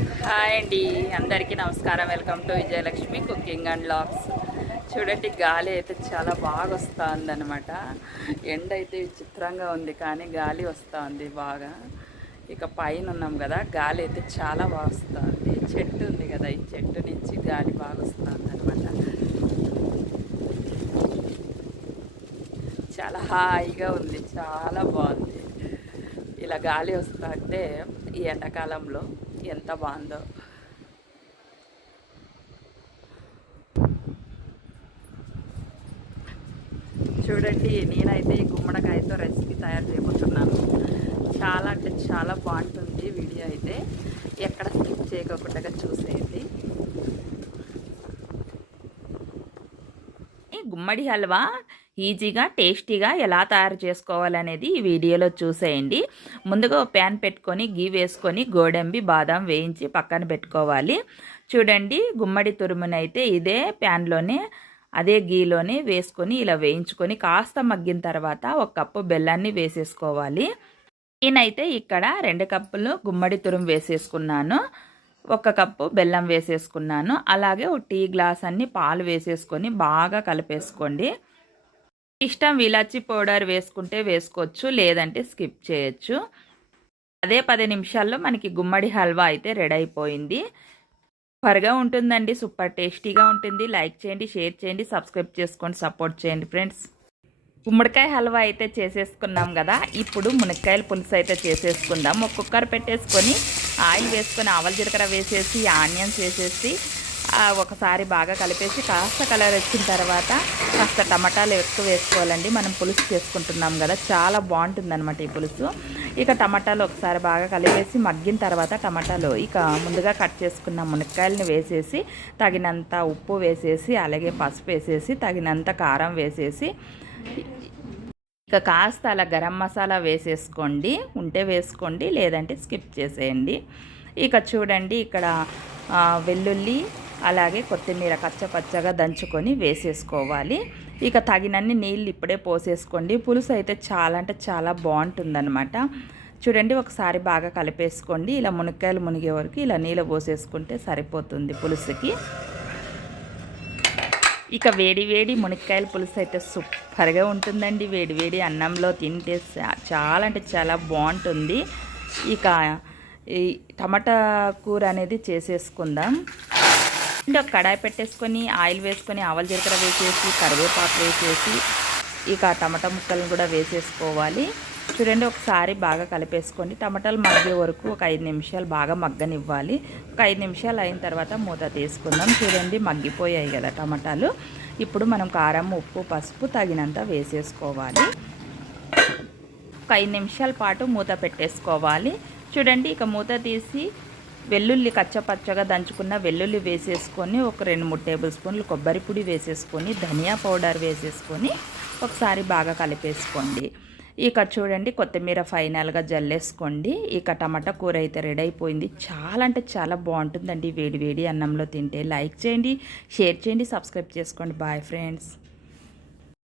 Hi అండి అందరికీ నమస్కారం. Welcome to Vijayalakshmi cooking and vlogs. చూడండి గాలి అయితే చాలా బాగా వస్తూ ఉందన్నమాట ఎండ అయితే విచిత్రంగా ఉంది కానీ గాలి వస్తుంది బాగా. ఇక పైన ఉన్నాం కదా గాలి అయితే చాలా బాగా వస్తుంది. చెట్టు ఉంది కదా ఈ చెట్టు నుంచి గాలి బాగా వస్తుంది అనమాట చాలా హాయిగా ఉంది చాలా బాగుంది. ఇలా గాలి వస్తుంటే ఈ ఎండాకాలంలో ఎంత బాగుందో. చూడండి నేనైతే ఈ గుమ్మడికాయతో రెసిపీ తయారు చేయబోతున్నాను. చాలా అంటే చాలా బాగుంటుంది వీడియో అయితే. ఎక్కడ స్కిప్ చేయకుండా చూసేయండి. ఈ గుమ్మడి హల్వా? ఈజీగా టేస్టీగా ఎలా తయారు చేసుకోవాలనేది ఈ వీడియోలో చూసేయండి. ముందుగా ప్యాన్ పెట్టుకొని గీ వేసుకొని గోడంబి బాదం వేయించి పక్కన పెట్టుకోవాలి. చూడండి గుమ్మడి తురుమునైతే ఇదే ప్యాన్లోనే అదే గీలోనే వేసుకొని ఇలా వేయించుకొని కాస్త మగ్గిన తర్వాత ఒక కప్పు బెల్లాన్ని వేసేసుకోవాలి. నేనైతే ఇక్కడ రెండు కప్పులు గుమ్మడి తురుము వేసేసుకున్నాను. ఒక కప్పు బెల్లం వేసేసుకున్నాను. అలాగే ఒక టీ గ్లాస్ అన్ని పాలు వేసేసుకొని బాగా కలిపేసుకోండి. ఇష్టం విలాచి పౌడర్ వేసుకుంటే వేసుకోవచ్చు లేదంటే స్కిప్ చేయొచ్చు. అదే పది నిమిషాల్లో మనకి గుమ్మడి హల్వా అయితే రెడీ అయిపోయింది. త్వరగా ఉంటుందండి సూపర్ టేస్టీగా ఉంటుంది. లైక్ చేయండి షేర్ చేయండి సబ్స్క్రైబ్ చేసుకోండి సపోర్ట్ చేయండి ఫ్రెండ్స్. గుమ్మడికాయ హల్వా అయితే చేసేసుకున్నాం కదా ఇప్పుడు మునక్కాయల పులుసు అయితే చేసేసుకుందాం. ఒక్కొక్కరు పెట్టేసుకొని ఆయిల్ వేసుకొని ఆవల జీలకర్ర వేసేసి ఆనియన్స్ వేసేసి ఒకసారి బాగా కలిపేసి కాస్త కలర్ వచ్చిన తర్వాత కాస్త టమాటాలు ఎక్కువ వేసుకోవాలండి. మనం పులుసు చేసుకుంటున్నాం కదా చాలా బాగుంటుందన్నమాట ఈ పులుసు. ఇక టమాటాలు ఒకసారి బాగా కలిపేసి మగ్గిన తర్వాత టమాటాలు ఇక ముందుగా కట్ చేసుకున్న మునక్కాయలని వేసేసి తగినంత ఉప్పు వేసేసి అలాగే పసుపు వేసేసి తగినంత కారం వేసేసి ఇక కాస్త అలా గరం మసాలా వేసేసుకోండి. ఉంటే వేసుకోండి లేదంటే స్కిప్ చేసేయండి. ఇక చూడండి ఇక్కడ వెల్లుల్లి అలాగే కొత్తిమీర కచ్చపచ్చగా దంచుకొని వేసేసుకోవాలి. ఇక తగినన్ని నీళ్ళు ఇప్పుడే పోసేసుకోండి. పులుసు అయితే చాలా అంటే చాలా బాగుంటుందన్నమాట. చూడండి ఒకసారి బాగా కలిపేసుకోండి. ఇలా మునక్కాయలు మునిగే వరకు ఇలా నీళ్ళు పోసేసుకుంటే సరిపోతుంది పులుసుకి. ఇక వేడి వేడి మునక్కాయల పులుసు అయితే సూపర్గా ఉంటుందండి. వేడి వేడి అన్నంలో తింటే చాలా అంటే చాలా బాగుంటుంది. ఇక ఈ టమాటా కూర అనేది చేసేసుకుందాం. ఒక కడాయి పెట్టేసుకొని ఆయిల్ వేసుకొని ఆవల జీలకర్ర వేసేసి కరివేపాకు వేసేసి ఇక టమాటా ముక్కలను కూడా వేసేసుకోవాలి. చూడండి ఒకసారి బాగా కలిపేసుకోండి టమాటాలు మగ్గే వరకు ఒక ఐదు నిమిషాలు బాగా మగ్గనివ్వాలి. ఒక ఐదు నిమిషాలు అయిన తర్వాత మూత తీసుకుందాం. చూడండి మగ్గిపోయాయి కదా టమాటాలు. ఇప్పుడు మనం కారం ఉప్పు పసుపు తగినంత వేసేసుకోవాలి. ఒక ఐదు నిమిషాల పాటు మూత పెట్టేసుకోవాలి. చూడండి ఇక మూత తీసి వెల్లుల్లి కచ్చపచ్చగా దంచుకున్న వెల్లుల్లి వేసేసుకొని ఒక రెండు మూడు టేబుల్ స్పూన్లు కొబ్బరి పొడి వేసేసుకొని ధనియా పౌడర్ వేసేసుకొని ఒకసారి బాగా కలిపేసుకోండి. ఇక చూడండి కొత్తిమీర ఫైనల్గా జల్లేసుకోండి. ఇక టమాటా కూర అయితే రెడీ అయిపోయింది. చాలా అంటే చాలా బాగుంటుందండి వేడి వేడి అన్నంలో తింటే. లైక్ చేయండి షేర్ చేయండి సబ్స్క్రైబ్ చేసుకోండి. Bye friends.